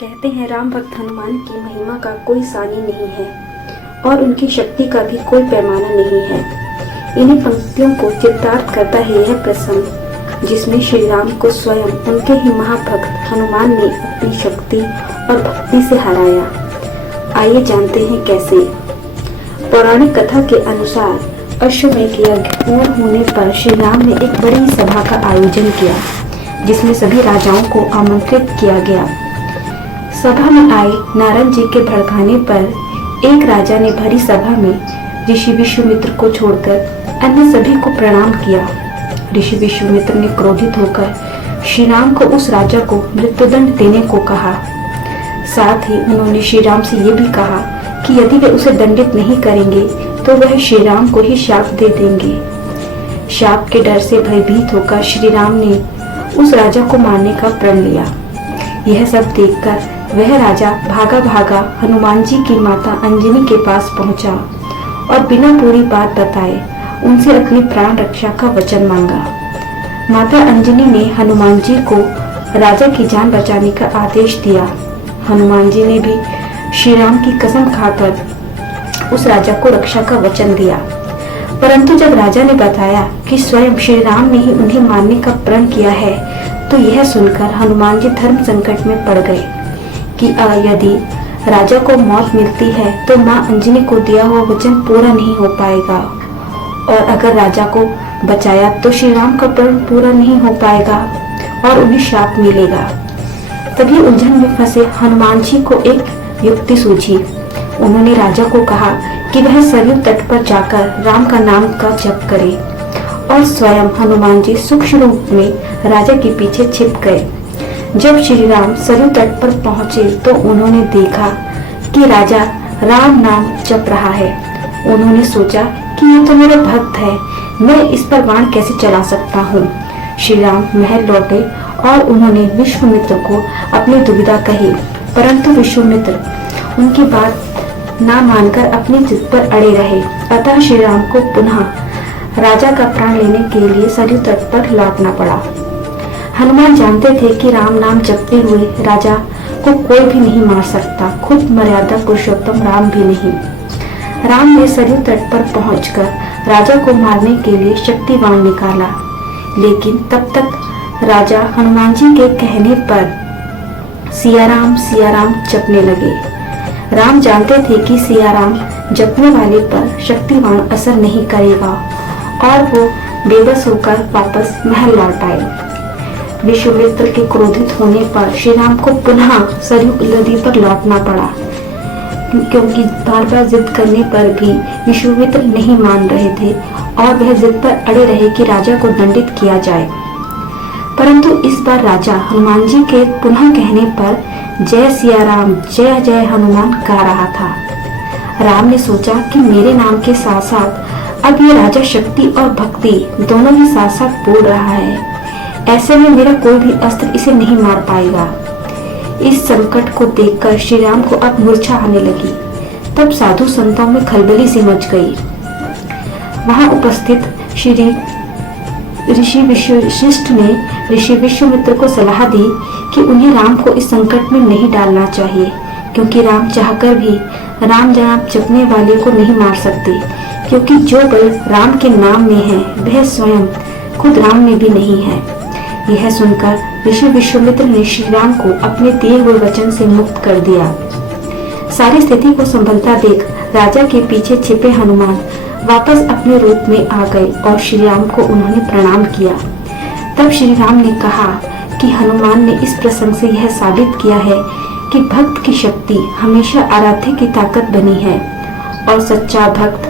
कहते हैं राम भक्त हनुमान की महिमा का कोई सानी नहीं है और उनकी शक्ति का भी कोई पैमाना नहीं है। इन्हीं पंक्तियों को चित्रार्थ करता है यह प्रसंग, जिसमें श्री राम को स्वयं उनके ही महाभक्त हनुमान ने अपनी शक्ति और भक्ति से हराया। आइए जानते हैं कैसे। पौराणिक कथा के अनुसार अश्वमेध यज्ञ पूर्ण होने पर श्री राम ने एक बड़ी सभा का आयोजन किया, जिसमें सभी राजाओं को आमंत्रित किया गया। सभा में आए नारद जी के भड़काने पर एक राजा ने भरी सभा में ऋषि विश्वामित्र को छोड़कर अन्य सभी को प्रणाम किया। ऋषि विश्वामित्र ने क्रोधित होकर श्री राम को उस राजा को मृत्युदंड देने को कहा। साथ ही उन्होंने श्री राम से ये भी कहा कि यदि वे उसे दंडित नहीं करेंगे तो वह श्री राम को ही शाप दे देंगे। शाप के डर से भयभीत होकर श्री राम ने उस राजा को मारने का प्रण लिया। यह सब देखकर वह राजा भागा भागा हनुमान जी की माता अंजनी के पास पहुंचा और बिना पूरी बात बताए उनसे अपनी प्राण रक्षा का वचन मांगा। माता अंजनी ने हनुमान जी को राजा की जान बचाने का आदेश दिया। हनुमान जी ने भी श्री राम की कसम खाकर उस राजा को रक्षा का वचन दिया। परंतु जब राजा ने बताया कि स्वयं श्री राम ने ही उन्हें मारने का प्रण किया है, तो यह सुनकर हनुमान जी धर्म संकट में पड़ गए कि यदि राजा को मौत मिलती है तो मां अंजनी को दिया हुआ वचन पूरा नहीं हो पाएगा, और अगर राजा को बचाया तो श्री राम का प्रण पूरा नहीं हो पाएगा और उन्हें शाप मिलेगा। तभी उलझन में फंसे हनुमान जी को एक युक्ति सूझी। उन्होंने राजा को कहा कि वह सरयू तट पर जाकर राम का नाम का जप करे, और स्वयं हनुमान जी सूक्ष्म रूप में राजा के पीछे छिप गए। जब श्री राम सरयू तट पर पहुंचे तो उन्होंने देखा कि राजा राम नाम जप रहा है। उन्होंने सोचा कि ये तो मेरा भक्त है, मैं इस पर बाण कैसे चला सकता हूँ। श्री राम महल लौटे और उन्होंने विश्वामित्र को अपनी दुविधा कही, परंतु विश्वामित्र उनकी बात ना मानकर अपनी जिद पर अड़े रहे। अतः श्री राम को पुनः राजा का प्राण लेने के लिए सरयू तट पर लौटना पड़ा। हनुमान जानते थे कि राम नाम जपते हुए राजा को कोई भी नहीं मार सकता, खुद मर्यादा पुरुषोत्तम राम भी नहीं। राम ने सरयू तट पर पहुंचकर राजा को मारने के लिए शक्ति बाण निकाला, लेकिन तब तक राजा हनुमान जी के कहने पर सिया राम जपने लगे। राम जानते थे कि सिया राम जपने वाले पर शक्ति बाण असर नहीं करेगा और वो बेबस होकर वापस महल लौट आए। विश्वामित्र के क्रोधित होने पर श्री राम को पुनः सरयू नदी पर लौटना पड़ा, क्योंकि बार बार जिद करने पर भी विश्वामित्र नहीं मान रहे थे और वह जिद पर अड़े रहे कि राजा को दंडित किया जाए। परंतु इस बार राजा हनुमान जी के पुनः कहने पर जय सिया राम जय जय हनुमान गा रहा था। राम ने सोचा कि मेरे नाम के साथ साथ अब ये राजा शक्ति और भक्ति दोनों ही साथ साथ बोल रहा है। ऐसे में मेरा कोई भी अस्त्र इसे नहीं मार पाएगा। इस संकट को देखकर श्री राम को अब मूर्छा आने लगी। तब साधु संतों में खलबली सी मच गई। वहां उपस्थित श्री ऋषि वशिष्ठ ने ऋषि विश्वामित्र को सलाह दी कि उन्हें राम को इस संकट में नहीं डालना चाहिए, क्योंकि राम चाहकर भी राम नाम जपने वाले को नहीं मार सकते, क्योंकि जो बल राम के नाम में है वह स्वयं खुद राम में भी नहीं है। यह सुनकर ऋषि विश्वामित्र ने श्री राम को अपने दिए हुए वचन से मुक्त कर दिया। सारी स्थिति को संभलता देख राजा के पीछे छिपे हनुमान वापस अपने रूप में आ गए और श्री राम को उन्होंने प्रणाम किया। तब श्री राम ने कहा कि हनुमान ने इस प्रसंग से यह साबित किया है कि भक्त की शक्ति हमेशा आराध्य की ताकत बनी है और सच्चा भक्त